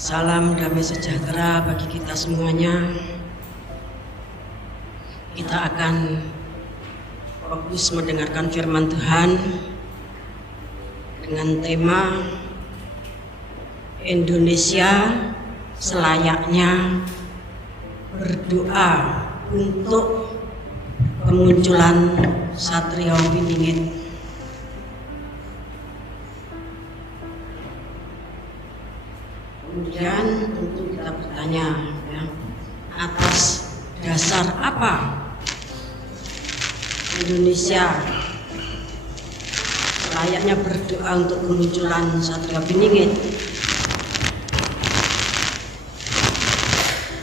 Salam damai sejahtera bagi kita semuanya. Kita akan fokus mendengarkan firman Tuhan dengan tema Indonesia selayaknya berdoa untuk kemunculan Satrio Piningit. Kemudian tentu kita bertanya, ya, atas dasar apa Indonesia layaknya berdoa untuk kemunculan Satrio Piningit?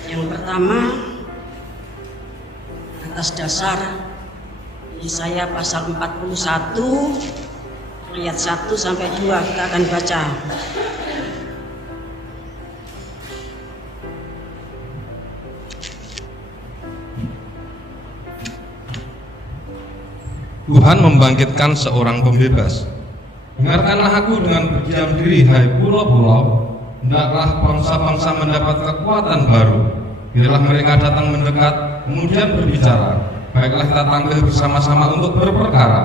Yang pertama, atas dasar Yesaya pasal 41 ayat 1 sampai 2 kita akan baca. Tuhan membangkitkan seorang pembebas. Dengarkanlah aku dengan berdiam diri, hai pulau-pulau. Hendaklah bangsa-bangsa mendapat kekuatan baru. Biarlah mereka datang mendekat, kemudian berbicara. Baiklah kita tampil bersama-sama untuk berperkara.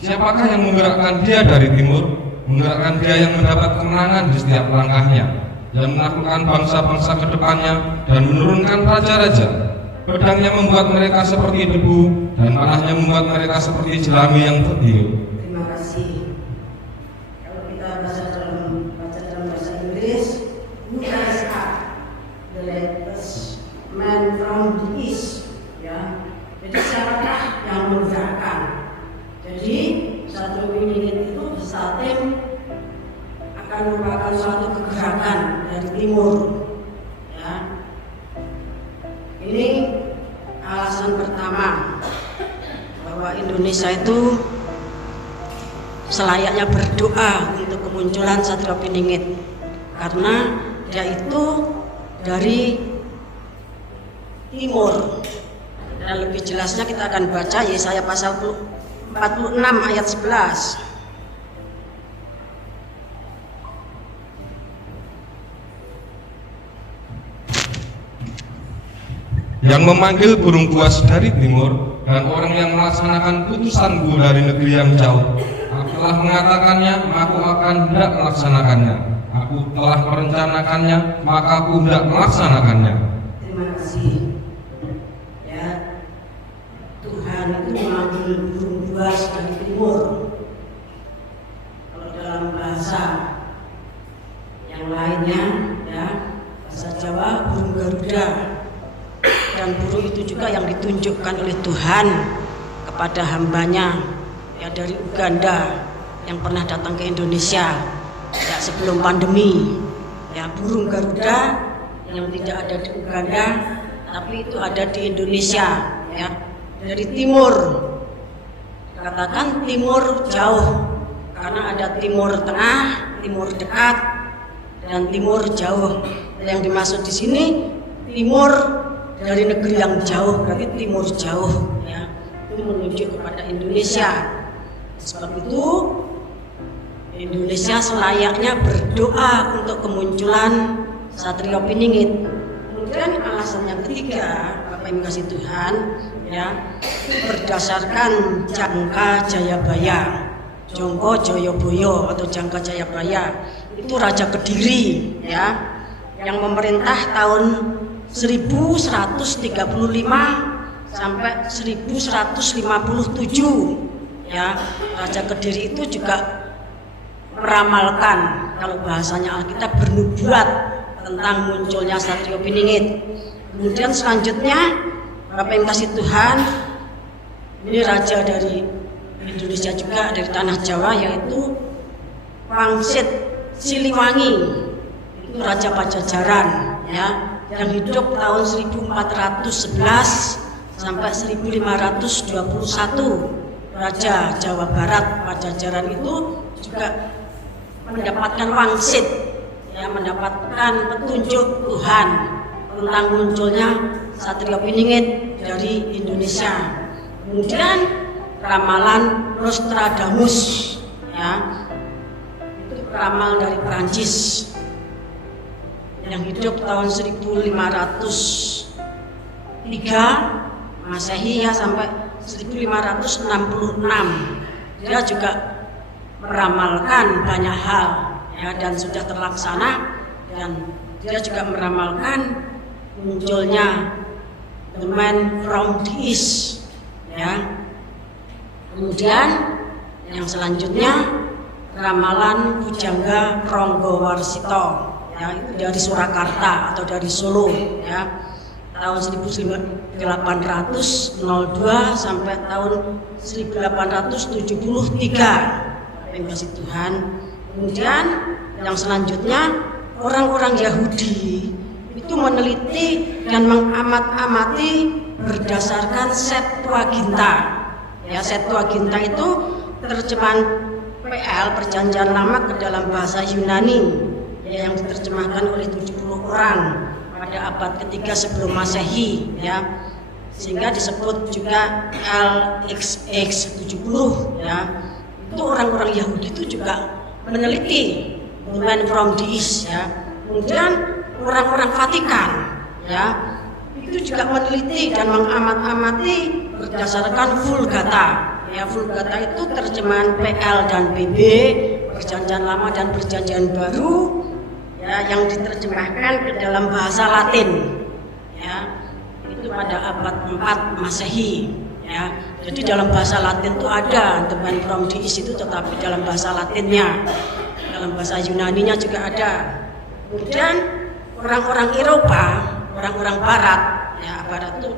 Siapakah yang menggerakkan dia dari timur? Menggerakkan dia yang mendapat kemenangan di setiap langkahnya, yang menaklukkan bangsa-bangsa ke depannya dan menurunkan raja-raja. Pedangnya membuat mereka seperti debu, dan panahnya membuat mereka seperti jerami yang tertiup. Terima kasih. Kalau kita baca dalam bahasa Inggris, who rise up, the latest man from the east, ya. Jadi siapakah yang menggerakkan? Jadi Satrio Piningit itu bisa tim akan merupakan suatu kegerakan dari timur, ya. Ini alasan pertama bahwa Indonesia itu selayaknya berdoa untuk kemunculan Satrio Piningit, karena dia itu dari timur. Dan lebih jelasnya kita akan baca Yesaya pasal 46 ayat 11. Yang memanggil burung buas dari timur dan orang yang melaksanakan putusanku dari negeri yang jauh. Aku telah mengatakannya, maka aku akan hendak melaksanakannya. Aku telah merencanakannya, maka aku hendak melaksanakannya. Terima kasih. Ya, Tuhan itu memanggil burung buas dari timur. Kalau dalam bahasa yang lainnya, ya, bahasa Jawa burung Garuda. Dan burung itu juga yang ditunjukkan oleh Tuhan kepada hambanya, ya, dari Uganda yang pernah datang ke Indonesia, ya, sebelum pandemi, ya, burung Garuda yang tidak ada di Uganda tapi itu ada di Indonesia, ya, dari timur. Katakan timur jauh karena ada timur tengah, timur dekat, dan timur jauh. Yang dimaksud di sini timur dari negeri yang jauh, berarti timur jauh, ya. Itu menunjuk kepada Indonesia. Sebab itu Indonesia selayaknya berdoa untuk kemunculan Satrio Piningit. Kemudian alasan yang ketiga, Bapak Ibu kasih Tuhan, ya, berdasarkan Jangka Jayabaya, Jongko Joyoboyo atau Jangka Jayabaya, itu Raja Kediri, ya, yang memerintah tahun 1135 sampai 1157, ya. Raja Kediri itu juga meramalkan, kalau bahasanya Alkitab, bernubuat tentang munculnya Satrio Piningit. Kemudian selanjutnya Bapak yang kasih Tuhan, ini raja dari Indonesia juga, dari tanah Jawa, yaitu Wangsit Siliwangi, itu Raja Pajajaran, ya, yang hidup tahun 1411 sampai 1521. Raja Jawa Barat Pajajaran itu juga mendapatkan wangsit, ya, mendapatkan petunjuk Tuhan tentang munculnya Satrio Piningit dari Indonesia. Kemudian ramalan Nostradamus, ya, itu ramal dari Prancis yang hidup tahun 1503 Masehi ya sampai 1566. Dia juga meramalkan banyak hal ya, dan sudah terlaksana, dan dia juga meramalkan munculnya the man from the east ya. Kemudian yang selanjutnya ramalan Pujangga Ronggowarsito ya, itu dari Surakarta atau dari Solo ya, tahun 1802 sampai tahun 1873. Terima kasih Tuhan. Kemudian yang selanjutnya orang-orang Yahudi itu meneliti dan mengamat-amati berdasarkan Septuaginta. Ya, Septuaginta itu terjemahan PL Perjanjian Lama ke dalam bahasa Yunani ya, yang diterjemahkan oleh 70 orang pada abad ketiga sebelum Masehi ya, sehingga disebut juga LXX 70 ya. Itu orang-orang Yahudi itu juga meneliti the man from the east ya. Kemudian orang-orang Vatikan ya, itu juga meneliti dan mengamat-amati berdasarkan Vulgata ya. Vulgata itu terjemahan PL dan BB, Perjanjian Lama dan Perjanjian Baru ya, yang diterjemahkan ke dalam bahasa Latin ya, itu pada abad 4 Masehi ya. Jadi dalam bahasa Latin itu ada the man from the east itu, tetapi dalam bahasa Latinnya, dalam bahasa Yunaninya juga ada. Kemudian orang-orang Eropa, orang-orang Barat ya, Barat itu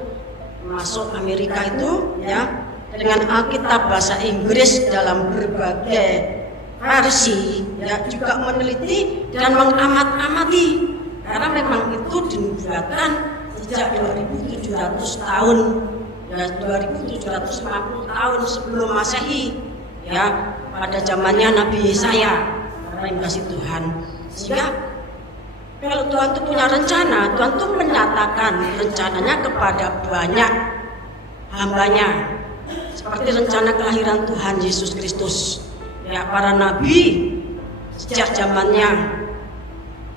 masuk Amerika itu ya, dengan Alkitab bahasa Inggris dalam berbagai versi ya, juga meneliti dan mengamat-amati, karena memang itu dinubuatkan sejak 2700 tahun ya, 2750 tahun sebelum Masehi ya, pada zamannya Nabi Yesaya. Terima kasih Tuhan. Sehingga kalau Tuhan itu punya rencana, Tuhan itu menyatakan rencananya kepada banyak hambanya, seperti rencana kelahiran Tuhan Yesus Kristus ya. Para nabi sejak zamannya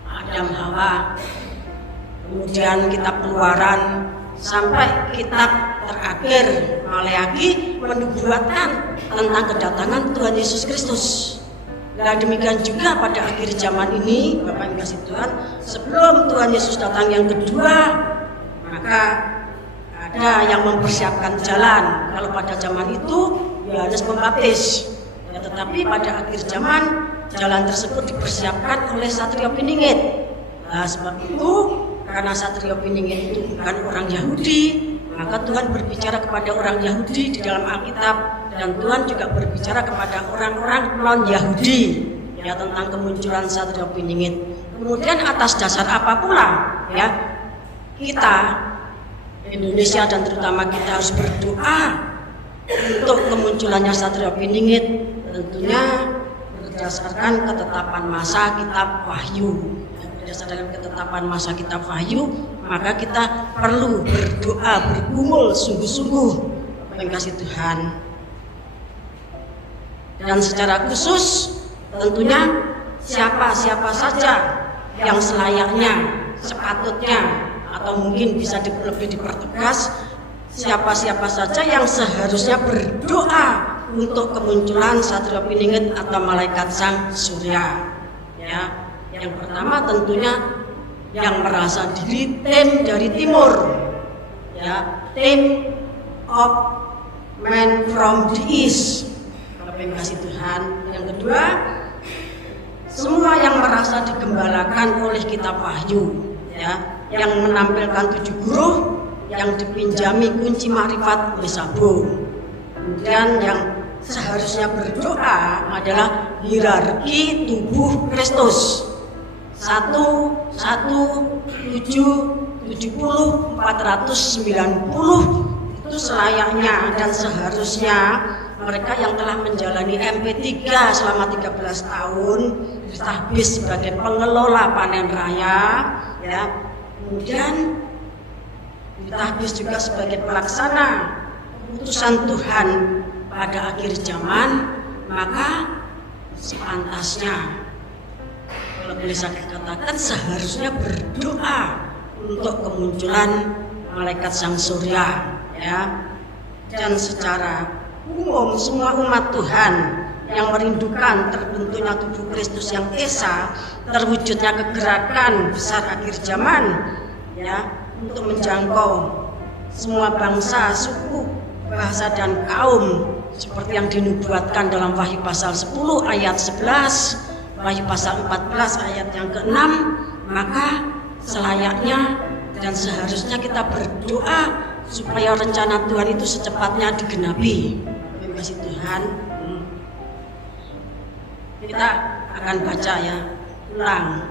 Adam Hawa, kemudian kitab Keluaran sampai kitab terakhir Maleakhi menubuatkan tentang kedatangan Tuhan Yesus Kristus. Nah, demikian juga pada akhir zaman ini, Bapak yang kasih Tuhan, sebelum Tuhan Yesus datang yang kedua, maka ada yang mempersiapkan jalan. Kalau pada zaman itu Yohanes Pembaptis ya, tetapi pada akhir zaman jalan tersebut dipersiapkan oleh Satrio Piningit. Nah, sebab itu karena Satrio Piningit itu bukan orang Yahudi, maka Tuhan berbicara kepada orang Yahudi di dalam Alkitab, dan Tuhan juga berbicara kepada orang-orang non-Yahudi ya, tentang kemunculan Satrio Piningit. Kemudian atas dasar apa pula ya, kita Indonesia dan terutama kita harus berdoa untuk kemunculannya Satrio Piningit, tentunya berdasarkan ketetapan masa kitab Wahyu. Berdasarkan ketetapan masa kitab Wahyu, maka kita perlu berdoa bergumul sungguh-sungguh mengasihi Tuhan. Dan secara khusus tentunya siapa-siapa saja yang selayaknya, sepatutnya, atau mungkin bisa lebih dipertegas, siapa-siapa saja yang seharusnya berdoa untuk kemunculan Satrio Piningit atau malaikat sang surya ya. Yang pertama tentunya yang merasa diri tim dari timur ya, tim of man from the east. Terima kasih Tuhan. Yang kedua, semua yang merasa digembalakan oleh kitab Wahyu ya, yang menampilkan 7 huruf yang dipinjami kunci makrifat oleh Sabo. Kemudian yang seharusnya berdoa adalah hierarki tubuh Kristus 1, 1, 7, 70, 490 itu selayaknya dan seharusnya mereka yang telah menjalani MP3 selama 13 tahun ditahbis sebagai pengelola panen raya ya, kemudian ditahbis juga sebagai pelaksana keputusan Tuhan pada akhir zaman, maka sepantasnya kalau kalau boleh saya katakan seharusnya berdoa untuk kemunculan malaikat sang surya, ya. Dan secara umum semua umat Tuhan yang merindukan terbentuknya tubuh Kristus yang esa, terwujudnya kegerakan besar akhir zaman, ya, untuk menjangkau semua bangsa, suku, bahasa dan kaum seperti yang dinubuatkan dalam Wahyu pasal 10 ayat 11, Wahyu pasal 14 ayat yang ke-6, maka selayaknya dan seharusnya kita berdoa supaya rencana Tuhan itu secepatnya digenapi. Terima kasih Tuhan. Kita akan baca ya, ulang.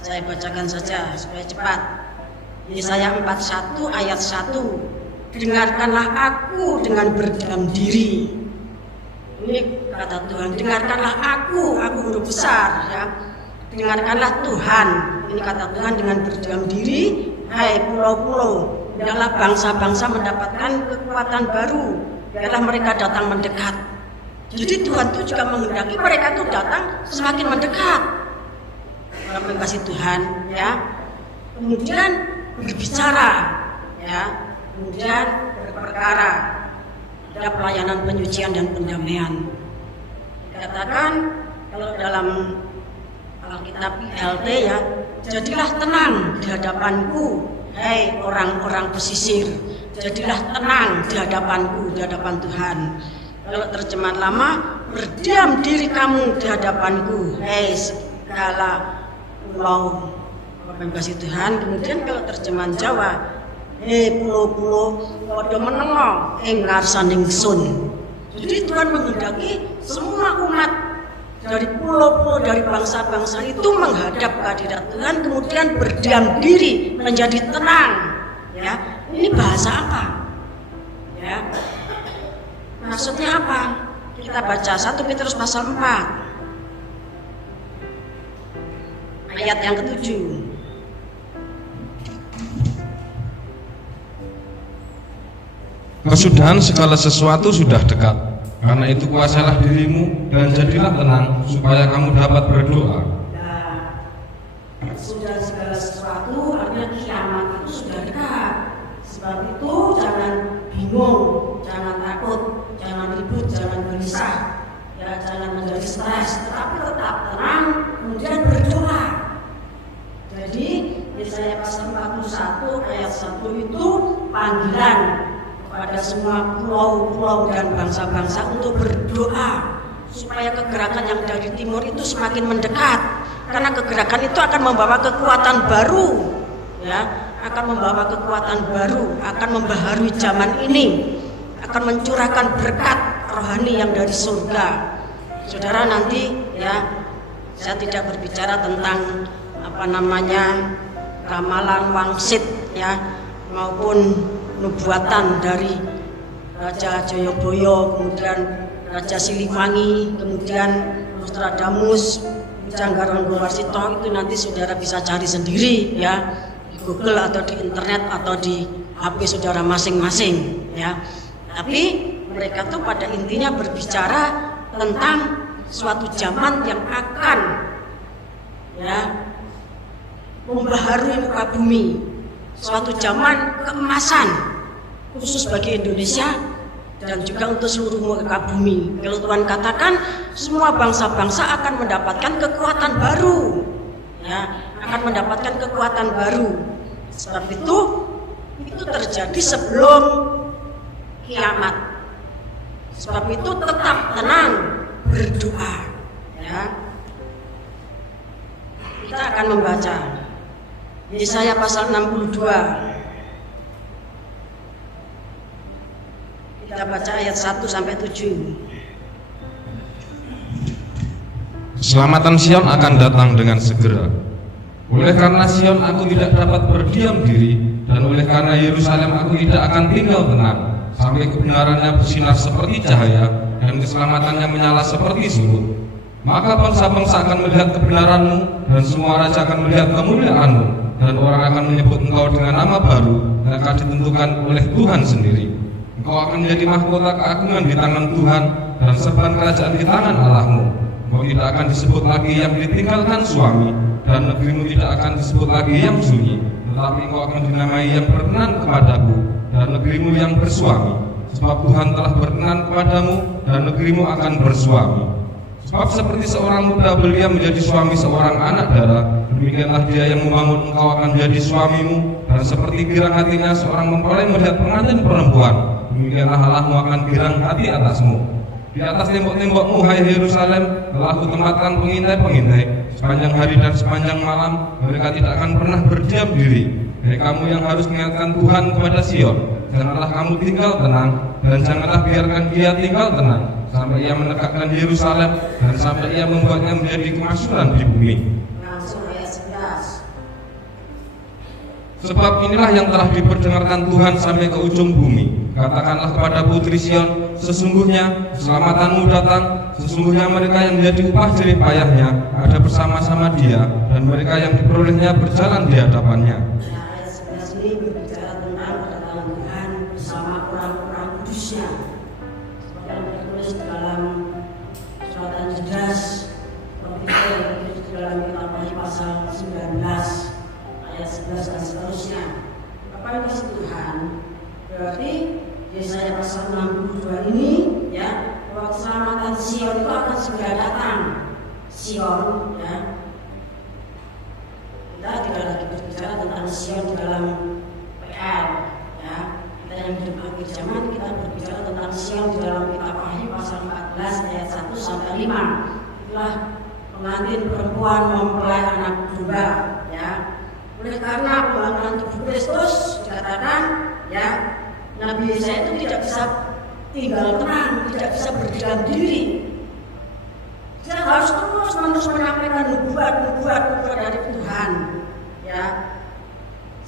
Saya bacakan saja supaya cepat. Yesaya 41 ayat 1. Dengarkanlah aku dengan berdiam diri. Ini kata Tuhan, dengarkanlah aku huruf besar, ya. Dengarkanlah Tuhan. Ini kata Tuhan dengan berdiam diri. Hai pulau-pulau, biarlah bangsa-bangsa mendapatkan kekuatan baru, biarlah mereka datang mendekat. Jadi Tuhan itu juga menghendaki mereka itu datang semakin mendekat. Terima kasih Tuhan, ya. Kemudian berbicara, ya. Kemudian berperkara. Ada pelayanan penyucian dan pendamaian. Dikatakan kalau dalam Alkitab ILT, ya, jadilah tenang di hadapanku, hai orang-orang pesisir. Jadilah tenang di hadapanku, di hadapan Tuhan. Kalau terjemahan lama, berdiam diri kamu di hadapanku, hai segala pulau. Terima kasih Tuhan. Kemudian kalau terjemahan Jawa, hei pulau-pulau padha menengo ing ngarsaning sun. Jadi Tuhan menghendaki semua umat dari pulau-pulau, dari bangsa-bangsa itu menghadap kehadirat Tuhan, kemudian berdiam diri, menjadi tenang. Ya, ini bahasa apa? Ya, maksudnya apa? Kita baca 1 Petrus pasal 4 ayat yang ke-7. Kesudahan segala sesuatu sudah dekat. Karena itu kuasailah dirimu dan jadilah tenang supaya kamu dapat berdoa. Nah, sudah segala sesuatu artinya kiamat itu sudah dekat. Sebab itu jangan bingung, jangan takut, jangan ribut, jangan gelisah, ya, jangan menjadi stres, tetapi tetap tenang, kemudian berdoa. Jadi Yesaya pasal 41 ayat 1 itu panggilan pada semua pulau-pulau dan bangsa-bangsa untuk berdoa supaya kegerakan yang dari timur itu semakin mendekat, karena kegerakan itu akan membawa kekuatan baru, ya, akan membawa kekuatan baru, akan membaharui zaman ini, akan mencurahkan berkat rohani yang dari surga. Saudara, nanti ya saya tidak berbicara tentang ramalan wangsit, ya, maupun nubuatan dari Raja Jayabaya, kemudian Raja Siliwangi, kemudian Nostradamus, Janggaron Warsito. Itu nanti saudara bisa cari sendiri, ya, di Google atau di internet atau di HP saudara masing-masing, ya. Tapi mereka tuh pada intinya berbicara tentang suatu zaman yang akan, ya, membaharui muka bumi, suatu zaman keemasan khusus bagi Indonesia dan juga untuk seluruh muka bumi. Kalau Tuhan katakan semua bangsa-bangsa akan mendapatkan kekuatan baru, ya, akan mendapatkan kekuatan baru. Sebab itu terjadi sebelum kiamat. Sebab itu tetap tenang, berdoa, ya. Kita akan membaca Yesaya pasal 62. Kita baca ayat 1 sampai 7. Keselamatan Sion akan datang dengan segera. Oleh karena Sion aku tidak dapat berdiam diri, dan oleh karena Yerusalem aku tidak akan tinggal tenang, sampai kebenarannya bersinar seperti cahaya dan keselamatannya menyala seperti suruh. Maka bangsa-bangsa akan melihat kebenaranmu, dan semua raja akan melihat kemuliaanmu, dan orang akan menyebut engkau dengan nama baru yang akan ditentukan oleh Tuhan sendiri. Engkau akan menjadi mahkota keagungan di tangan Tuhan dan serban kerajaan di tangan Allahmu. engkau tidak akan disebut lagi yang ditinggalkan suami, dan negerimu tidak akan disebut lagi yang sunyi, tetapi engkau akan dinamai yang berkenan kepadaku, dan negerimu yang bersuami. Sebab Tuhan telah berkenan kepadamu, dan negerimu akan bersuami. Sebab seperti seorang muda belia menjadi suami seorang anak darah, demikianlah dia yang membangun engkau akan menjadi suamimu. Dan seperti girang hatinya seorang mempelai melihat pengantin perempuan, demikianlah Allahmu akan girang hati atasmu. Di atas tembok-tembokmu, hai Yerusalem, telah kutempatkan pengintai-pengintai sepanjang hari dan sepanjang malam. Mereka tidak akan pernah berdiam diri. Hai kamu yang harus mengingatkan Tuhan kepada Sion, janganlah kamu tinggal tenang, dan janganlah biarkan dia tinggal tenang, sampai ia menegakkan Yerusalem, dan sampai ia membuatnya menjadi kemasyhuran di bumi. Langsung ayat 11. Sebab inilah yang telah diperdengarkan Tuhan sampai ke ujung bumi. Katakanlah kepada putri Sion, sesungguhnya keselamatanmu datang, sesungguhnya mereka yang menjadi upah jerih payahnya ada bersama-sama dia, dan mereka yang diperolehnya berjalan di hadapannya. Ayat 11 ini berbicara tentang kedatangan Tuhan bersama orang-orang kudusnya. Seperti yang tertulis dalam surat Al-Judas, seperti yang tertulis dalam kitab Wahyu pasal 19 ayat 11 dan seterusnya. Apa yang kasih Tuhan? Berarti Yesaya pasal 62 ini ya, bahwa keselamatan Sion itu akan segera datang. Sion ya. Kita tidak lagi berbicara tentang Sion di dalam PL ya. Kita yang hidup akhir zaman, kita berbicara tentang Sion di dalam kitab Wahyu pasal 14 ayat 1 sampai 5. Itulah pengantin perempuan mempelai anak domba ya. Oleh karena pembangunan tubuh Kristus dikatakan ya, Nabi Yesaya itu tidak bisa tinggal tenang, tidak bisa berdiam diri. Dia harus terus-menerus menyampaikan nubuat dari Tuhan, ya.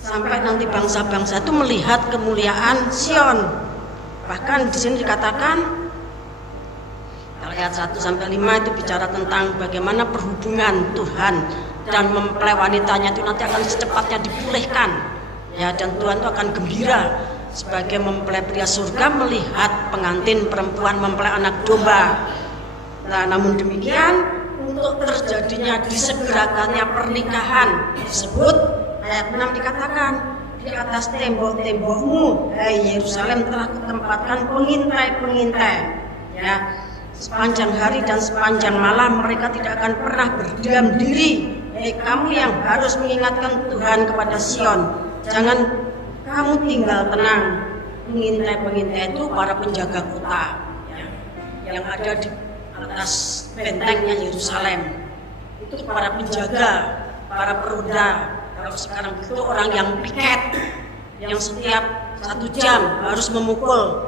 Sampai nanti bangsa-bangsa itu melihat kemuliaan Sion. Bahkan di sini dikatakan ayat 1 sampai 5 itu bicara tentang bagaimana perhubungan Tuhan dan mempelai wanitanya itu nanti akan secepatnya dipulihkan. Ya, dan Tuhan itu akan gembira sebagai mempelai pria surga melihat pengantin perempuan mempelai anak domba. Nah, namun demikian untuk terjadinya disegerakannya pernikahan tersebut, ayat 6 dikatakan, di atas tembok-tembokmu, hai Yerusalem, telah kutempatkan pengintai-pengintai. Ya, sepanjang hari dan sepanjang malam mereka tidak akan pernah berdiam diri. Hai kamu yang harus mengingatkan Tuhan kepada Sion, jangan kamu tinggal tenang. Pengintai-pengintai itu para penjaga kota ya, yang ada di atas bentengnya Yerusalem. Itu para penjaga, para peruda. Kalau sekarang itu orang yang piket, yang setiap 1 jam harus memukul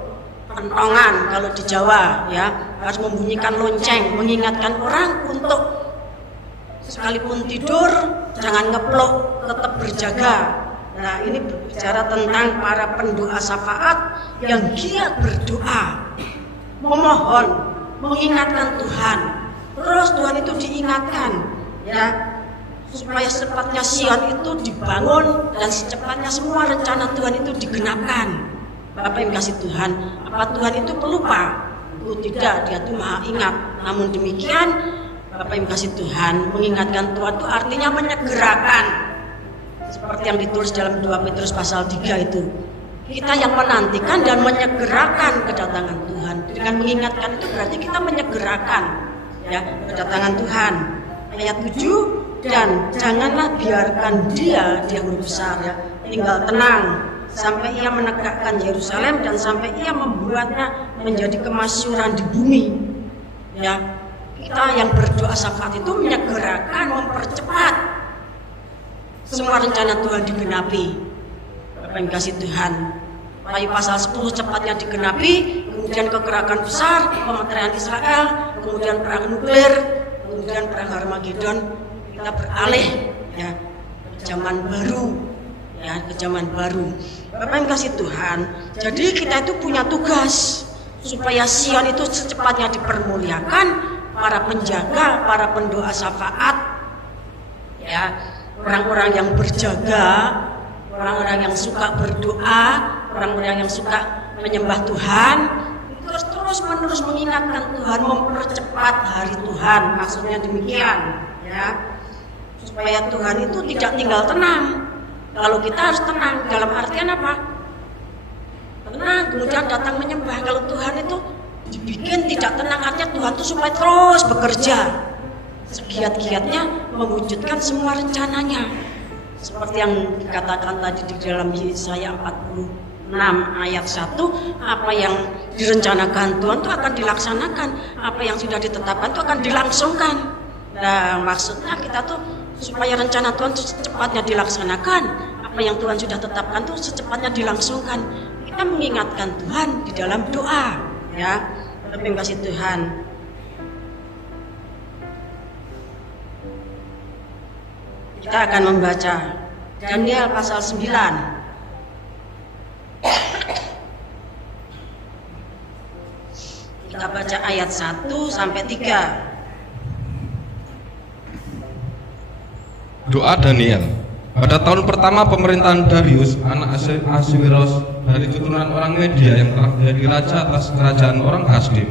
pentongan kalau di Jawa ya, harus membunyikan lonceng mengingatkan orang untuk sekalipun tidur jangan ngeplok, tetap berjaga. Nah, ini berbicara tentang para pendoa syafaat yang giat berdoa, memohon, mengingatkan Tuhan. Terus Tuhan itu diingatkan ya, supaya secepatnya Sion itu dibangun dan secepatnya semua rencana Tuhan itu digenapkan. Bapak yang kasih Tuhan, apa Tuhan itu pelupa? Itu tidak, dia itu maha ingat. Namun demikian, Bapak yang kasih Tuhan, mengingatkan Tuhan itu artinya menyegerakan. Seperti yang ditulis dalam 2 Petrus pasal 3 itu. Kita yang menantikan dan menyegerakan kedatangan Tuhan. Dengan mengingatkan itu berarti kita menyegerakan ya kedatangan Tuhan. Ayat 7, dan janganlah biarkan dia huruf besar ya, tinggal tenang sampai ia menegakkan Yerusalem dan sampai ia membuatnya menjadi kemasyhuran di bumi. Ya, kita yang berdoa syafaat itu menyegerakan, mempercepat semua rencana Tuhan digenapi. Bapak yang kasih Tuhan, Wahyu pasal 10 cepatnya digenapi, kemudian kegerakan besar, pemeterian Israel, kemudian perang nuklir, kemudian perang Harmagedon, kita beralih ya ke zaman baru, ya ke zaman baru. Bapak yang kasih Tuhan, jadi kita itu punya tugas supaya Sion itu secepatnya dipermuliakan, para penjaga, para pendoa syafaat, ya orang-orang yang berjaga, orang-orang yang suka berdoa, orang-orang yang suka menyembah Tuhan, terus terus-menerus mengingatkan Tuhan, mempercepat hari Tuhan, maksudnya demikian, ya, supaya Tuhan itu tidak tinggal tenang. Kalau kita harus tenang, dalam artian apa? Tenang, kemudian datang menyembah. Kalau Tuhan itu dibikin tidak tenang, artinya Tuhan itu supaya terus bekerja, segiat-giatnya mewujudkan semua rencananya. Seperti yang dikatakan tadi di dalam Yesaya 46 ayat 1, apa yang direncanakan Tuhan itu akan dilaksanakan, apa yang sudah ditetapkan itu akan dilangsungkan. Nah, maksudnya kita tuh supaya rencana Tuhan itu secepatnya dilaksanakan, apa yang Tuhan sudah tetapkan itu secepatnya dilangsungkan. Kita mengingatkan Tuhan di dalam doa, ya. Terima kasih Tuhan. Kita akan membaca Daniel pasal 9. Kita baca ayat 1 sampai 3. Doa Daniel. Pada tahun pertama pemerintahan Darius, anak Ahasweros, dari keturunan orang Media yang telah menjadi raja atas kerajaan orang Kasdim.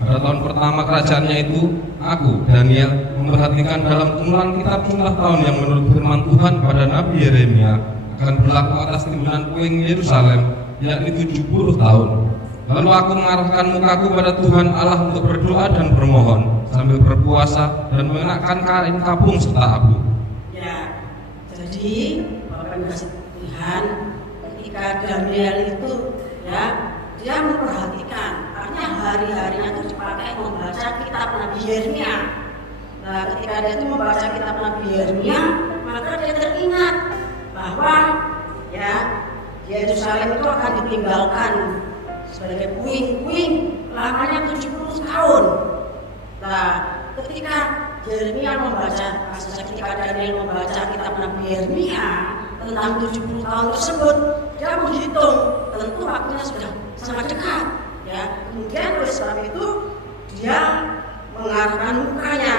Pada tahun pertama kerajaannya itu, aku, Daniel, memperhatikan dalam kumpulan kitab jumlah tahun yang menurut firman Tuhan pada Nabi Yeremia akan berlaku atas timbunan puing Yerusalem, yakni 70 tahun. Lalu aku mengarahkan mukaku pada Tuhan Allah untuk berdoa dan bermohon, sambil berpuasa dan mengenakan kain kapung serta abu. Ya, jadi Bapak kasih Tuhan, ketika Daniel itu, ya, dia memperhatikan, artinya hari-harinya itu dipakai membaca kitab Nabi Yeremia. Nah, ketika dia itu membaca kitab Nabi Yeremia, maka dia teringat bahwa, ya, Yerusalem itu akan ditinggalkan sebagai puing-puing lamanya 70 tahun. Nah, ketika Yeremia membaca, maksudnya ketika Daniel membaca kitab Nabi Yeremia tentang 70 tahun tersebut, dia menghitung, tentu waktunya sudah sangat dekat, ya. Kemudian oleh sebab itu dia mengarahkan mukanya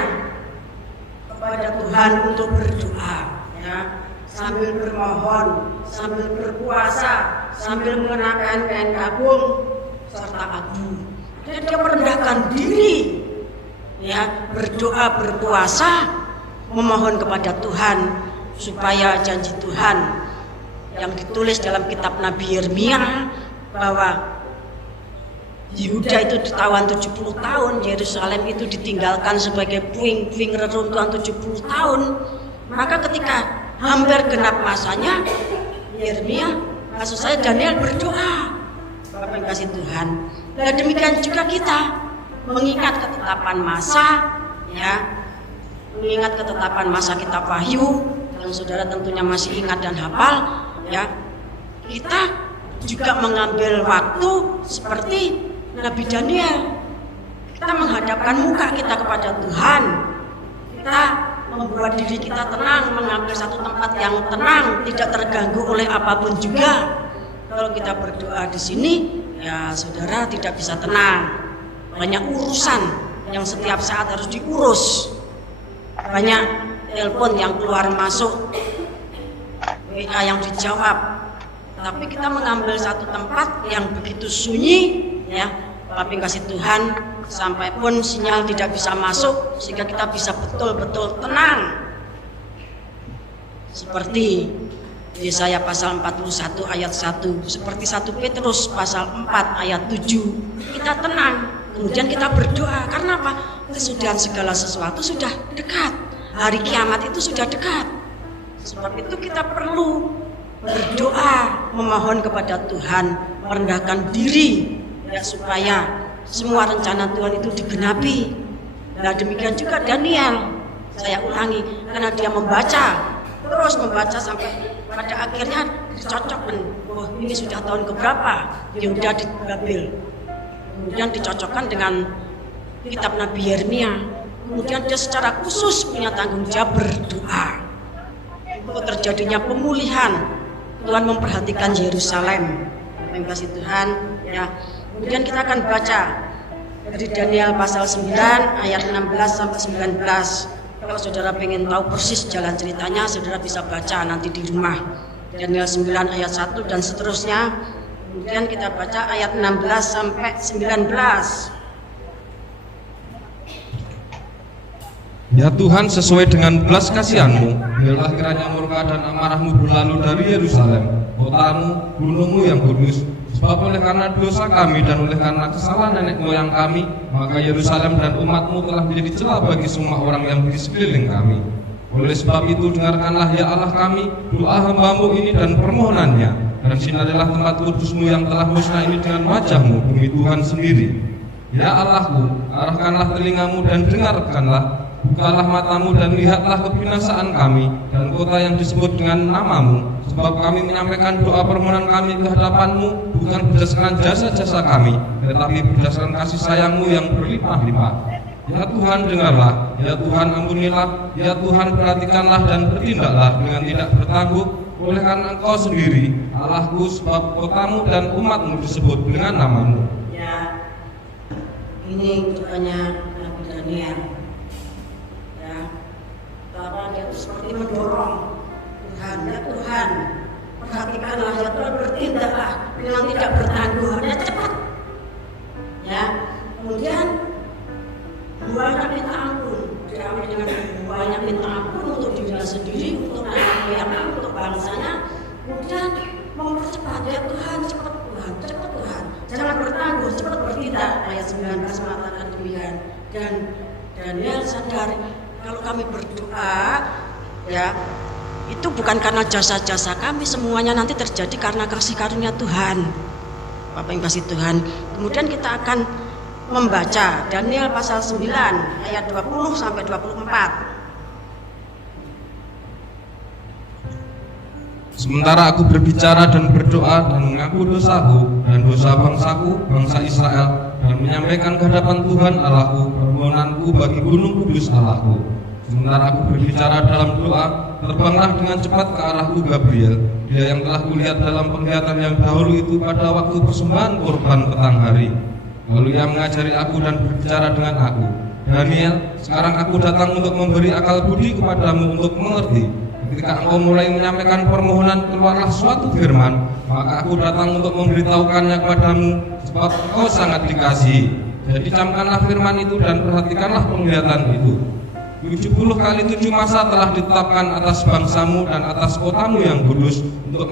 kepada Tuhan untuk berdoa, ya, sambil bermohon, sambil berpuasa, sambil mengenakan kain kapung serta abu. Dan dia merendahkan diri, ya, berdoa, berpuasa, memohon kepada Tuhan supaya janji Tuhan yang ditulis dalam kitab Nabi Yeremia bahwa Yehuda itu ditawan 70 tahun, Yerusalem itu ditinggalkan sebagai puing-puing reruntuhan 70 tahun. Maka ketika hampir genap masanya, Yeremia, maksud saya Daniel berdoa, Bapak yang kasih Tuhan. Dan demikian juga kita mengingat ketetapan masa, ya, mengingat ketetapan masa kitab Wahyu yang saudara tentunya masih ingat dan hafal, ya. Kita juga mengambil waktu seperti Nabi Daniel. Kita menghadapkan muka kita kepada Tuhan. Kita membuat diri kita tenang, mengambil satu tempat yang tenang, tidak terganggu oleh apapun juga. Kalau kita berdoa di sini, ya saudara tidak bisa tenang. Banyak urusan yang setiap saat harus diurus. Banyak telepon yang keluar masuk, WA yang dijawab. Tapi kita mengambil satu tempat yang begitu sunyi, ya, tapi kasih Tuhan, sampai pun sinyal tidak bisa masuk, sehingga kita bisa betul-betul tenang. Seperti Yesaya pasal 41 ayat 1, seperti 1 Petrus pasal 4 ayat 7, kita tenang, kemudian kita berdoa. Karena apa? Kesudahan segala sesuatu sudah dekat, hari kiamat itu sudah dekat. Sebab itu kita perlu berdoa, memohon kepada Tuhan, merendahkan diri, ya, supaya semua rencana Tuhan itu digenapi. Nah, demikian juga Daniel, saya ulangi, karena dia membaca, terus membaca sampai pada akhirnya dicocokkan, oh ini sudah tahun keberapa Yehuda di Babel, kemudian dicocokkan dengan kitab Nabi Yeremia. Kemudian dia secara khusus punya tanggung jawab berdoa untuk terjadinya pemulihan. Tuhan memperhatikan Yerusalem. Terima kasih Tuhan, ya. Kemudian kita akan baca dari Daniel pasal 9 ayat 16 sampai 19. Kalau saudara pengen tahu persis jalan ceritanya, saudara bisa baca nanti di rumah. Daniel 9 ayat 1 dan seterusnya. Kemudian kita baca ayat 16 sampai 19. Ya Tuhan, sesuai dengan belas kasihan-Mu, biarlah kiranya murka dan amarah-Mu berlalu dari Yerusalem, kotamu, gunungmu yang kudus. Sebab oleh karena dosa kami dan oleh karena kesalahan nenek moyang kami, maka Yerusalem dan umat-Mu telah menjadi celah bagi semua orang yang di sekeliling kami. Oleh sebab itu dengarkanlah ya Allah kami doa hamba-Mu ini dan permohonannya, dan sinarilah tempat kudus-Mu yang telah musnah ini dengan wajah-Mu demi Tuhan sendiri. Ya Allahku, arahkanlah telinga-Mu dan dengarkanlah. Bukalah matamu dan lihatlah kebinasaan kami dan kota yang disebut dengan nama-Mu, sebab kami menyampaikan doa permohonan kami ke hadapan-Mu bukan berdasarkan jasa-jasa kami, tetapi berdasarkan kasih sayang-Mu yang berlimpah-limpah. Ya Tuhan, dengarlah, ya Tuhan, ampunilah, ya Tuhan, perhatikanlah dan bertindaklah dengan tidak bertangguh, oleh karena Engkau sendiri Allahku, sebab kotamu dan umat-Mu disebut dengan nama-Mu. Ya, ini doanya Nabi Daniel. Bahwa dia itu seperti mendorong Tuhan, ya Tuhan, perhatikanlah, ya Tuhan, bertindaklah dengan tidak bertangguh, hanya cepat. Ya, kemudian banyak minta ampun, diambil dengan banyak minta ampun untuk dirinya sendiri, untuk anak moyangnya, untuk bangsanya. Kemudian mempercepat, ya Tuhan, cepat Tuhan, jangan bertangguh, cepat bertindak. Ayat 19 mengatakan demikian. Dan Daniel sadar, kalau kami berdoa, ya, itu bukan karena jasa-jasa kami, semuanya nanti terjadi karena kasih karunia Tuhan. Bapak yang kasih Tuhan. Kemudian kita akan membaca Daniel pasal 9 ayat 20 sampai 24. Sementara aku berbicara dan berdoa dan mengaku dosaku dan dosa bangsaku, bangsa Israel, dan menyampaikan ke hadapan Tuhan Allahku permohonanku bagi gunung kudus Allahku. Sementara aku berbicara dalam doa, terbanglah dengan cepat ke arahku Gabriel, dia yang telah kulihat dalam penglihatan yang dahulu itu pada waktu persembahan korban petang hari. Lalu ia mengajari aku dan berbicara dengan aku, Daniel, sekarang aku datang untuk memberi akal budi kepadamu untuk mengerti. Ketika engkau mulai menyampaikan permohonan, keluarlah suatu firman, maka aku datang untuk memberitahukannya kepadamu, sebab engkau sangat dikasihi. Jadi camkanlah firman itu dan perhatikanlah penglihatan itu. 70 kali 7 masa telah ditetapkan atas bangsamu dan atas kotamu yang kudus, untuk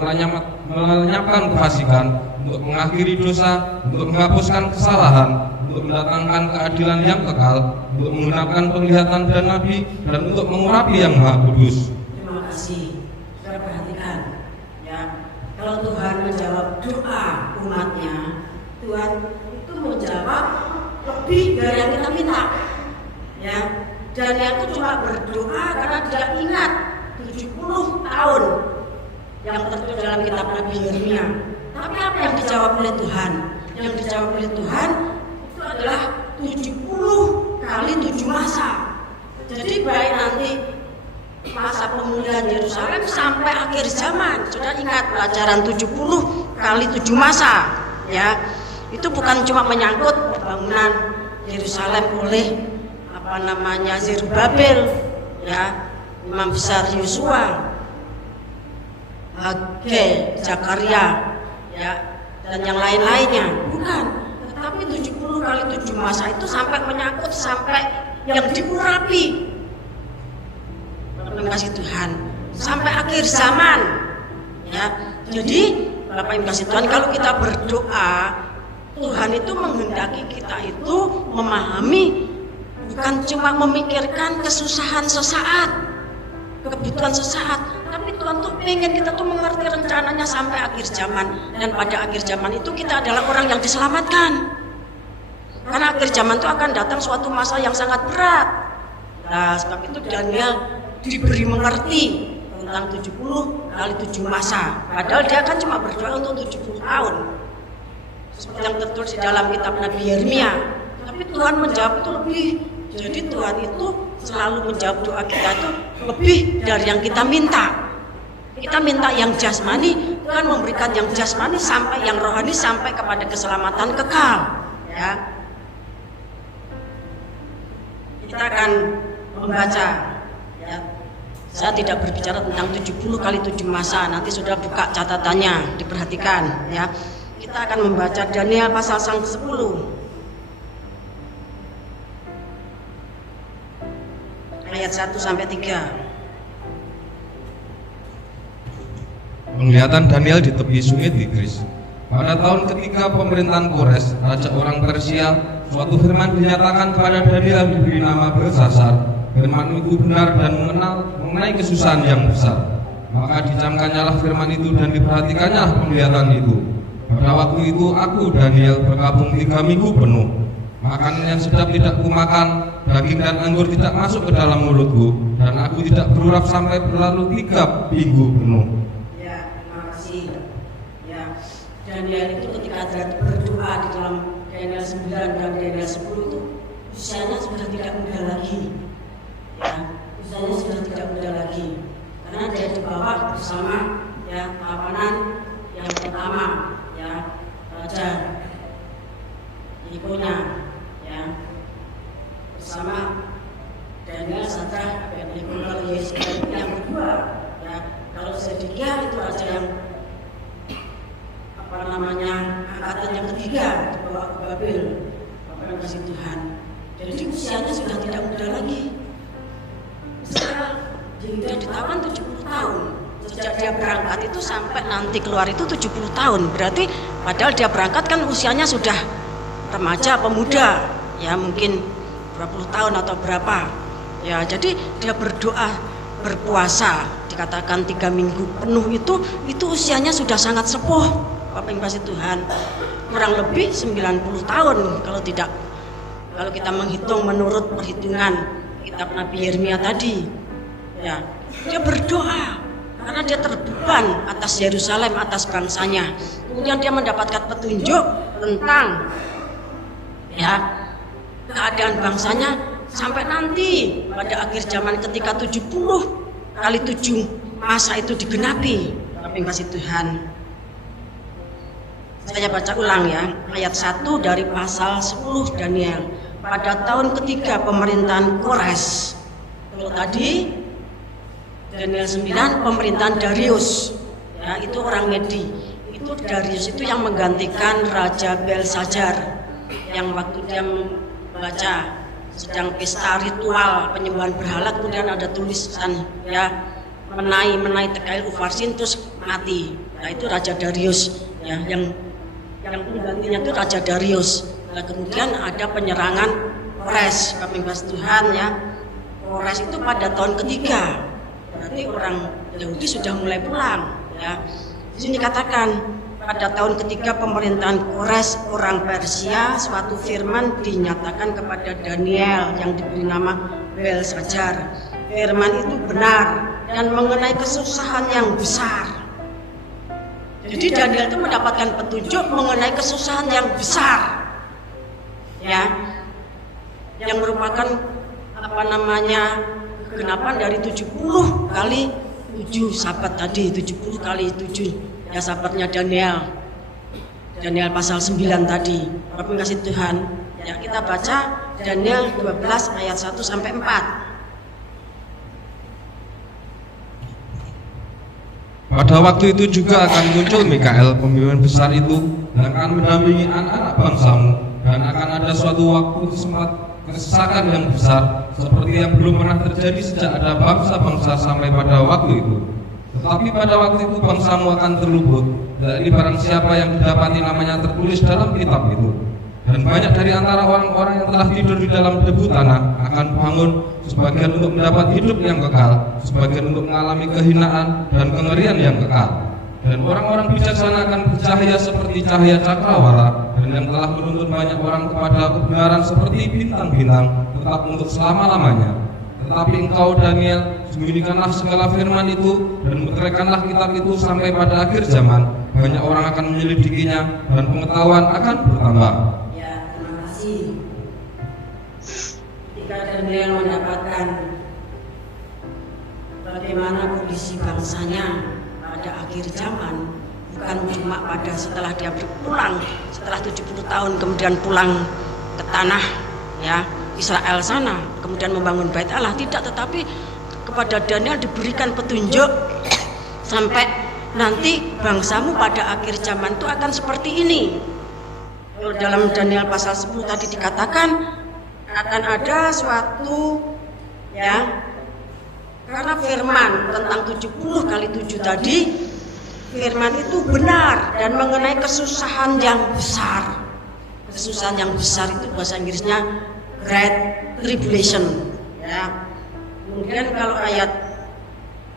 melenyapkan kefasikan, untuk mengakhiri dosa, untuk menghapuskan kesalahan, untuk mendatangkan keadilan yang kekal, untuk menggenapkan penglihatan dan nabi, dan untuk mengurapi yang maha kudus. Terima kasih. Saudara perhatikan, ya, kalau Tuhan menjawab doa umatnya, Tuhan itu menjawab lebih dari yang kita minta, ya. Dan yang itu cuma berdoa karena dia ingat 70 tahun yang tertulis dalam kitab Nabi Yeremia. Tapi apa yang dijawab oleh Tuhan? Yang dijawab oleh Tuhan itu adalah 70 kali 7 masa. Jadi baik nanti masa pemulihan Yerusalem sampai akhir zaman. Sudah ingat pelajaran 70 kali 7 masa, ya. Itu bukan cuma menyangkut pembangunan Yerusalem oleh Zerubabel, ya, Imam besar Yosua, Hagai, Zakaria, ya, dan yang lain-lainnya. Bukan, tetapi 70 kali 7 masa itu sampai menyangkut sampai yang diurapi. Terima kasih Tuhan, sampai akhir zaman, ya. Jadi Bapak yang kasih Tuhan, kalau kita berdoa, Tuhan itu menghendaki kita itu memahami, bukan cuma memikirkan kesusahan sesaat, kebutuhan sesaat, tapi Tuhan tuh pengen kita tuh mengerti rencananya sampai akhir zaman. Dan pada akhir zaman itu kita adalah orang yang diselamatkan. Karena akhir zaman itu akan datang suatu masa yang sangat berat. Nah, sebab itu Daniel diberi mengerti tentang 70 kali 7 masa. Padahal dia kan cuma berdoa untuk 70 tahun. Seperti yang tertulis di dalam kitab Nabi Yeremia. Tapi Tuhan menjawab itu lebih. Jadi Tuhan itu selalu menjawab doa kita itu lebih dari yang kita minta. Kita minta yang jasmani, Tuhan memberikan yang jasmani sampai yang rohani, sampai kepada keselamatan kekal, ya. Kita akan membaca, ya. Saya tidak berbicara tentang 70 kali 7 masa, nanti sudah buka catatannya, diperhatikan, ya. kita akan membaca Daniel pasal 10 ayat 1 sampai 3. Penglihatan Daniel di tepi sungai Tigris. Pada tahun ketiga pemerintahan Kores, raja orang Persia, suatu firman dinyatakan kepada Daniel diberi nama Belsasar. Firman itu benar dan mengenai kesusahan yang besar. Maka dicamkannya firman itu dan diperhatikannya penglihatan itu. Pada waktu itu aku Daniel berkabung 3 minggu penuh. Makanan yang sedap tidak kumakan, daging dan anggur tidak masuk ke dalam mulutku, dan aku tidak berurap sampai berlalu 3 minggu penuh. Daniel itu ketika berdoa di dalam Daniel 9 dan Daniel 10 itu usianya sudah tidak muda lagi, ya, usianya sudah tidak muda lagi, karena dia dibawa bersama ya tawanan yang pertama, ya raja Yekonya, ya bersama Daniel, Sadrach, Abednego, kalau Yesus yang kedua, ya kalau Sedekia itu raja yang angkatan yang ketiga dibawa ke Babel, Bapak yang kasih Tuhan. Jadi usianya sudah tidak muda lagi. Dia ditawan 70 tahun. Sejak dia berangkat itu sampai nanti keluar itu 70 tahun. Berarti padahal dia berangkat kan usianya sudah remaja, pemuda, ya mungkin 20 tahun atau berapa. Ya, jadi dia berdoa, berpuasa, dikatakan 3 minggu penuh itu usianya sudah sangat sepuh. Bapak yang kasih Tuhan, kurang lebih 90 tahun kalau kita menghitung menurut perhitungan kitab Nabi Yeremia tadi. Ya, dia berdoa karena dia terbeban atas Yerusalem, atas bangsanya. Kemudian dia mendapatkan petunjuk tentang ya keadaan bangsanya sampai nanti pada akhir zaman ketika 70 kali 7 masa itu digenapi. Bapak yang kasih Tuhan. Saya baca ulang ya, ayat 1 dari pasal 10 Daniel. Pada tahun ketiga pemerintahan Kores. Kalau tadi Daniel 9 pemerintahan Darius, ya itu orang Medi. Itu Darius itu yang menggantikan Raja Belsasar, yang waktu dia membaca sedang pesta ritual penyembahan berhala, kemudian ada tulisan ya menai Tekail Ufarsin terus mati. Nah itu Raja Darius, ya yang penggantinya itu Raja Darius. Nah, kemudian ada penyerangan Kores, Bapak Tuhan ya. Kores itu pada tahun ketiga. Berarti orang Yahudi sudah mulai pulang ya. Di sini katakan pada tahun ketiga pemerintahan Kores orang Persia, suatu firman dinyatakan kepada Daniel yang diberi nama Belsasar. Firman itu benar dan mengenai kesusahan yang besar. Jadi Daniel itu mendapatkan petunjuk mengenai kesusahan yang besar, ya, yang merupakan kegenapan dari 70 kali 7 sabat tadi, 70 kali 7 ya sabatnya Daniel pasal 9 tadi. Bapak kasih Tuhan, ya kita baca Daniel 12 ayat 1 sampai 4. Pada waktu itu juga akan muncul Mikael, pemimpin besar itu, dan akan mendampingi anak-anak bangsamu, dan akan ada suatu waktu kesesakan yang besar, seperti yang belum pernah terjadi sejak ada bangsa-bangsa sampai pada waktu itu. Tetapi pada waktu itu bangsamu akan terluput dari barang siapa yang didapati namanya tertulis dalam kitab itu. Dan banyak dari antara orang-orang yang telah tidur di dalam debu tanah akan bangun, sebagian untuk mendapat hidup yang kekal, sebagian untuk mengalami kehinaan dan kengerian yang kekal. Dan orang-orang bijaksana akan bercahaya seperti cahaya cakrawala, dan yang telah menuntun banyak orang kepada kebenaran seperti bintang-bintang, tetap untuk selama-lamanya. Tetapi engkau Daniel, sembunyikanlah segala firman itu dan meteraikanlah kitab itu sampai pada akhir zaman. Banyak orang akan menyelidikinya dan pengetahuan akan bertambah. Ketika Daniel mendapatkan bagaimana kondisi bangsanya pada akhir zaman, bukan cuma pada setelah dia berpulang setelah 70 tahun kemudian pulang ke tanah ya Israel sana, kemudian membangun bait Allah, tidak, tetapi kepada Daniel diberikan petunjuk sampai nanti bangsamu pada akhir zaman itu akan seperti ini. Kalau dalam Daniel pasal 10 tadi dikatakan akan ada suatu ya, karena firman tentang 70 kali 7 tadi, firman itu benar dan mengenai kesusahan yang besar. Kesusahan yang besar itu bahasa Inggrisnya Great Tribulation ya. Kemudian kalau ayat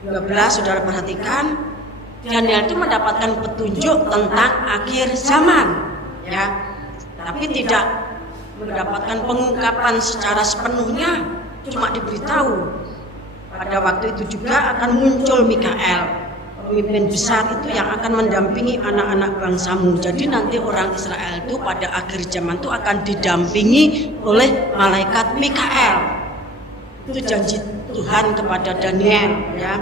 12 saudara perhatikan, Daniel itu mendapatkan petunjuk tentang akhir zaman ya, tapi tidak mendapatkan pengungkapan secara sepenuhnya, cuma diberitahu pada waktu itu juga akan muncul Mikael, pemimpin besar itu yang akan mendampingi anak-anak bangsamu. Jadi nanti orang Israel itu pada akhir zaman itu akan didampingi oleh malaikat Mikael. Itu janji Tuhan kepada Daniel ya.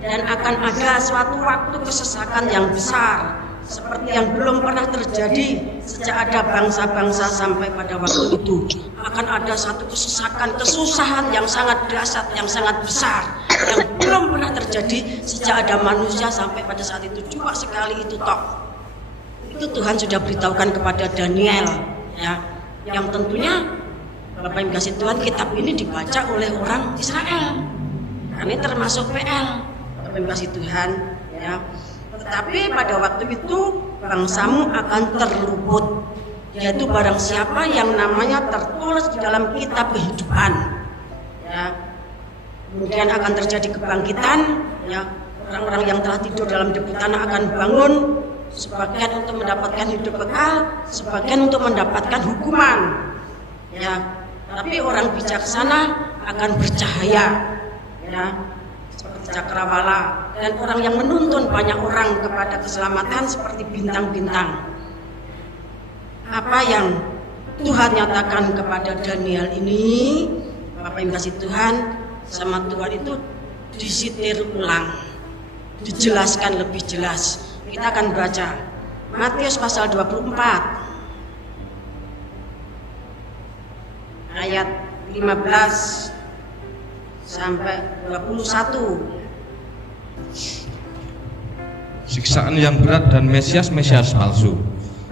Dan akan ada suatu waktu kesesakan yang besar seperti yang belum pernah terjadi sejak ada bangsa-bangsa sampai pada waktu itu. Akan ada satu kesesakan, kesusahan yang sangat dahsyat, yang sangat besar, yang belum pernah terjadi sejak ada manusia sampai pada saat itu. Cuma sekali itu tok. Itu Tuhan sudah beritahukan kepada Daniel ya. Yang tentunya Bapak yang kasih Tuhan, kitab ini dibaca oleh orang Israel. Ini termasuk PL, Bapak yang kasih Tuhan ya. Tetapi pada waktu itu bangsamu akan terluput, yaitu barang siapa yang namanya tertulis di dalam kitab kehidupan ya. Kemudian akan terjadi kebangkitan ya. Orang-orang yang telah tidur dalam debu tanah akan bangun, sebagian untuk mendapatkan hidup kekal, sebagian untuk mendapatkan hukuman ya. Tapi orang bijaksana akan bercahaya ya, seperti cakrawala, dan orang yang menuntun banyak orang kepada keselamatan seperti bintang-bintang. Apa yang Tuhan nyatakan kepada Daniel ini, Bapak yang kasih Tuhan, sama Tuhan itu disitir ulang, dijelaskan lebih jelas. Kita akan baca Matius pasal 24 ayat 15 sampai 21. Siksaan yang berat dan Mesias palsu.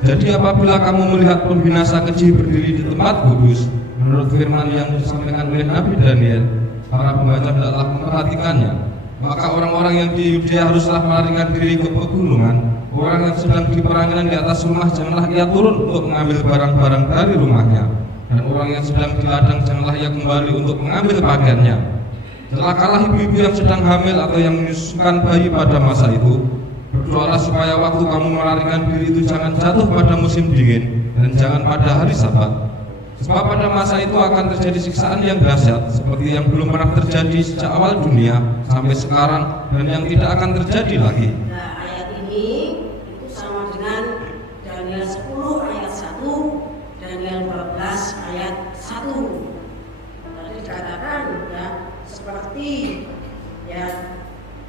Jadi apabila kamu melihat pembinasa keji berdiri di tempat kudus, menurut firman yang disampaikan oleh Nabi Daniel, para pembaca tidaklah memperhatikannya, maka orang-orang yang di Yudea haruslah melarikan diri ke pegunungan. Orang yang sedang di peranginan di atas rumah janganlah ia turun untuk mengambil barang-barang dari rumahnya, dan orang yang sedang di ladang janganlah ia kembali untuk mengambil pakaiannya. Celakalah ibu-ibu yang sedang hamil atau yang menyusukan bayi pada masa itu. Berdoalah supaya waktu kamu melarikan diri itu jangan jatuh pada musim dingin dan jangan pada hari Sabat. Sebab pada masa itu akan terjadi siksaan yang dahsyat seperti yang belum pernah terjadi sejak awal dunia sampai sekarang, dan yang tidak akan terjadi lagi. Nah, ayat ini itu sama dengan Daniel 10 ayat 1, Daniel 12 ayat 1. Tadi dikatakan ya, seperti ya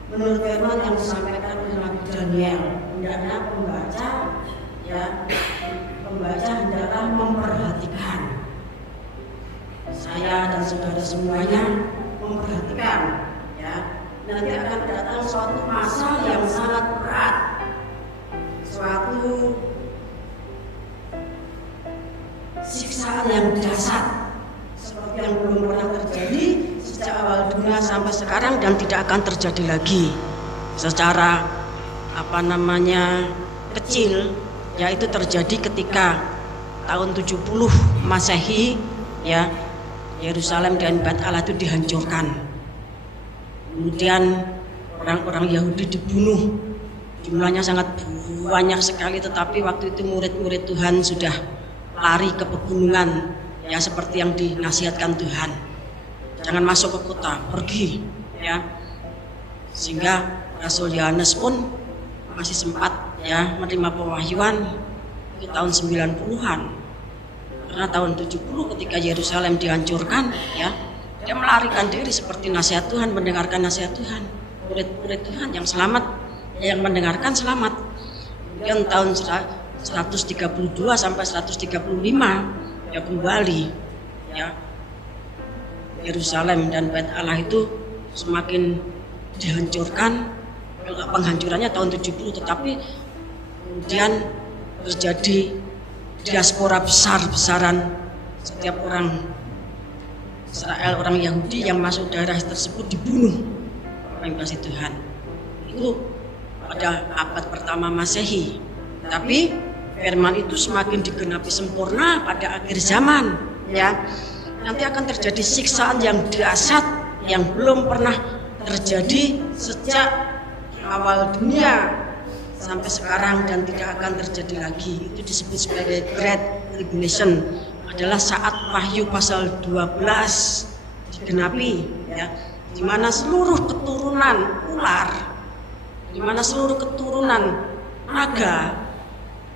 menurut firman yang disampaikan oleh Nabi Daniel, hendaknya pembaca hendaklah memperhatikan. Saya dan saudara semuanya memperhatikan ya. Nanti akan datang suatu masa yang sangat berat, suatu siksaan yang dahsyat seperti yang belum pernah terjadi sejak awal dunia sampai sekarang, dan tidak akan terjadi lagi secara kecil, yaitu terjadi ketika tahun 70 Masehi ya, Yerusalem dan Bait Allah itu dihancurkan. Kemudian orang-orang Yahudi dibunuh, jumlahnya sangat banyak sekali, tetapi waktu itu murid-murid Tuhan sudah lari ke pegunungan ya, seperti yang dinasihatkan Tuhan. Jangan masuk ke kota, pergi ya. Sehingga Rasul Yohanes pun masih sempat ya menerima pewahyuan di tahun 90-an. Karena tahun 70 ketika Yerusalem dihancurkan ya, dia melarikan diri seperti nasihat Tuhan, mendengarkan nasihat Tuhan. Murid-murid Tuhan yang selamat, yang mendengarkan selamat. Kemudian tahun 132 sampai 135 ya kembali ya, Yerusalem dan Bait Allah itu semakin dihancurkan penghancurannya tahun 70, tetapi kemudian terjadi diaspora besar-besaran, setiap orang Israel, orang Yahudi yang masuk daerah tersebut dibunuh oleh kasih Tuhan. Itu pada abad pertama Masehi. Tapi firman itu semakin digenapi sempurna pada akhir zaman, ya. Nanti akan terjadi siksaan yang dahsyat yang belum pernah terjadi sejak awal dunia sampai sekarang dan tidak akan terjadi lagi. Itu disebut sebagai Great Tribulation, adalah saat Wahyu pasal 12 digenapi, ya, di mana seluruh keturunan ular, di mana seluruh keturunan naga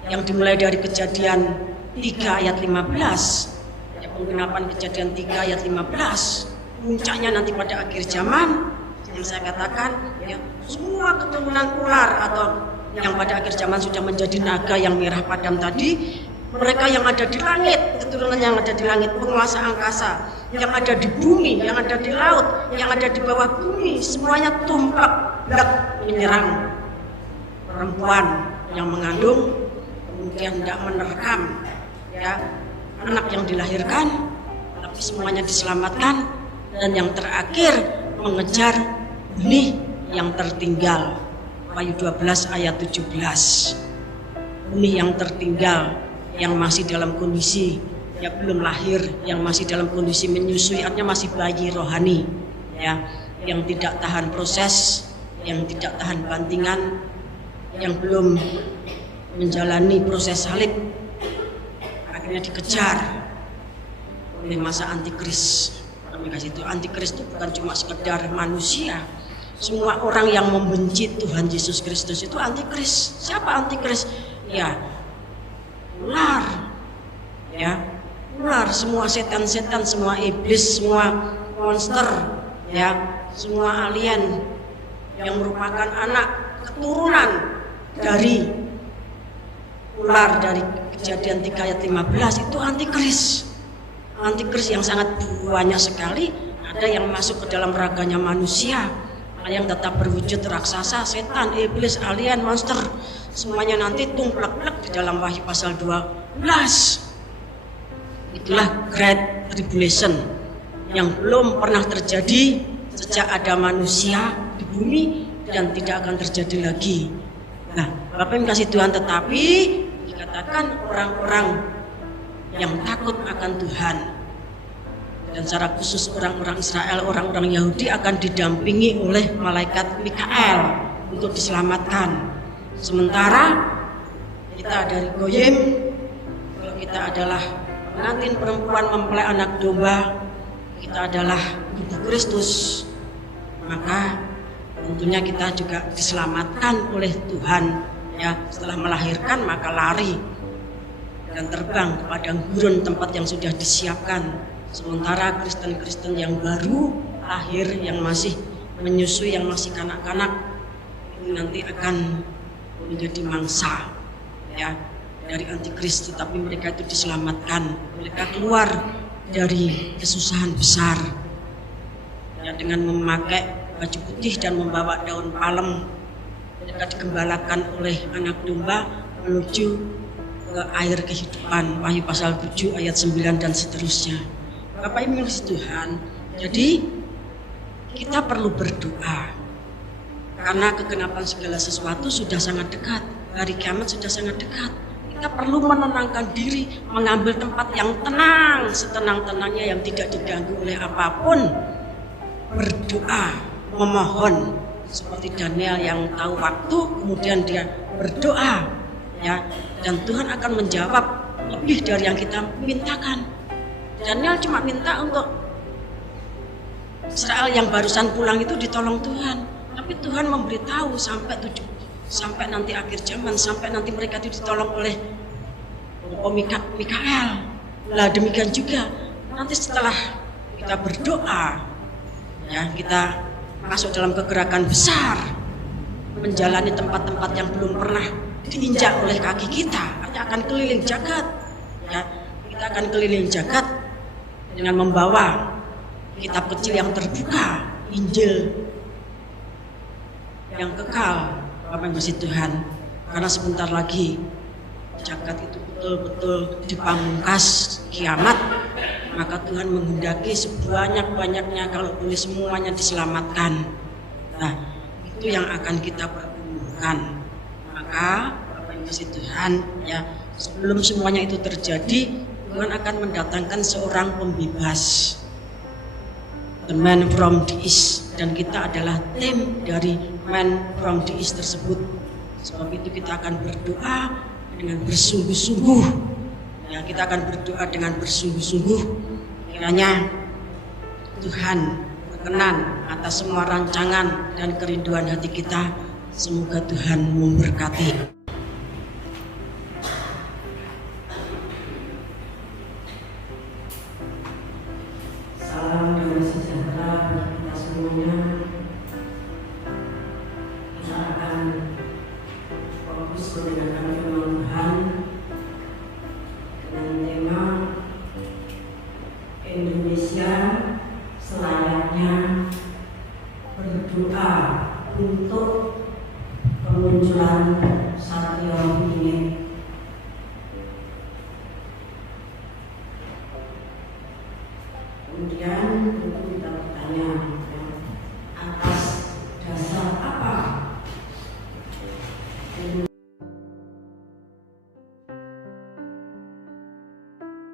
yang dimulai dari Kejadian 3 ayat 15, ya, penggenapan Kejadian 3 ayat 15, puncaknya nanti pada akhir zaman yang saya katakan, ya, semua keturunan ular atau yang pada akhir zaman sudah menjadi naga yang merah padam tadi, mereka yang ada di langit, keturunan yang ada di langit, penguasa angkasa, yang ada di bumi, yang ada di laut, yang ada di bawah bumi, semuanya tumplek menyerang perempuan yang mengandung, kemudian tidak menerkam, ya, anak yang dilahirkan, tapi semuanya diselamatkan, dan yang terakhir mengejar benih yang tertinggal. Wahyu 12 ayat 17. Benih yang tertinggal, yang masih dalam kondisi ya belum lahir, yang masih dalam kondisi menyusui, artinya masih bayi rohani, ya, yang tidak tahan proses, yang tidak tahan bantingan, yang belum menjalani proses salib, akhirnya dikejar oleh masa antikris. Itu antikris itu bukan cuma sekedar manusia. Semua orang yang membenci Tuhan Yesus Kristus itu antikris. Siapa antikris? Ya, ular, ya, ular, semua setan-setan, semua iblis, semua monster, ya, semua alien yang merupakan anak keturunan dari ular, dari Kejadian 3 ayat 15, itu antikris. Antikris yang sangat banyak sekali. Ada yang masuk ke dalam raganya manusia, yang tetap berwujud raksasa, setan, iblis, alien, monster, semuanya nanti tumplek-plek di dalam Wahyu pasal 12. Itulah Great Tribulation yang belum pernah terjadi sejak ada manusia di bumi dan tidak akan terjadi lagi. Nah, Bapak yang kasih Tuhan, tetapi dikatakan orang-orang yang takut akan Tuhan, dan secara khusus orang-orang Israel, orang-orang Yahudi akan didampingi oleh malaikat Mikael untuk diselamatkan. Sementara kita dari Goyim, kalau kita adalah pengantin perempuan mempelai anak domba, kita adalah ibu Kristus, maka tentunya kita juga diselamatkan oleh Tuhan, ya. Setelah melahirkan maka lari dan terbang ke padang gurun, tempat yang sudah disiapkan. Sementara Kristen-Kristen yang baru lahir, yang masih menyusui, yang masih kanak-kanak, ini nanti akan menjadi mangsa, ya, dari antikris, tetapi mereka itu diselamatkan. Mereka keluar dari kesusahan besar, ya, dengan memakai baju putih dan membawa daun palem. Mereka digembalakan oleh anak domba menuju ke air kehidupan. Wahyu pasal 7 ayat 9 dan seterusnya. Bapak Ibu Tuhan, jadi kita perlu berdoa karena kegenapan segala sesuatu sudah sangat dekat, hari kiamat sudah sangat dekat. Kita perlu menenangkan diri, mengambil tempat yang tenang, setenang-tenangnya, yang tidak diganggu oleh apapun. Berdoa, memohon, seperti Daniel yang tahu waktu, kemudian dia berdoa, ya, dan Tuhan akan menjawab lebih dari yang kita mintakan. Daniel cuma minta untuk Israel yang barusan pulang itu ditolong Tuhan, tapi Tuhan memberitahu sampai nanti akhir zaman, sampai nanti mereka itu ditolong oleh Mikael. Lah demikian juga nanti setelah kita berdoa, ya, kita masuk dalam kegerakan besar, menjalani tempat-tempat yang belum pernah diinjak oleh kaki kita. Artinya akan keliling jagat, ya, kita akan keliling jagat dengan membawa kitab kecil yang terbuka, Injil yang kekal, Bapak Ibu Tuhan. Karena sebentar lagi jagat itu betul-betul di pamungkas kiamat, maka Tuhan menghendaki sebanyak-banyaknya, kalau boleh semuanya diselamatkan. Nah, itu yang akan kita pertemukan. Maka Bapak Ibu Tuhan, ya, sebelum semuanya itu terjadi, Tuhan akan mendatangkan seorang pembebas, the man from the east, dan kita adalah tim dari man from the east tersebut. Sebab itu kita akan berdoa dengan bersungguh-sungguh. Ya, kita akan berdoa dengan bersungguh-sungguh. Kiranya Tuhan berkenan atas semua rancangan dan kerinduan hati kita. Semoga Tuhan memberkati. Salam damai sejahtera bagi kita semuanya. Kita akan fokus mendengarkan firman Tuhan dengan tema Indonesia selayaknya berdoa untuk kemunculan Satrio ini. Kemudian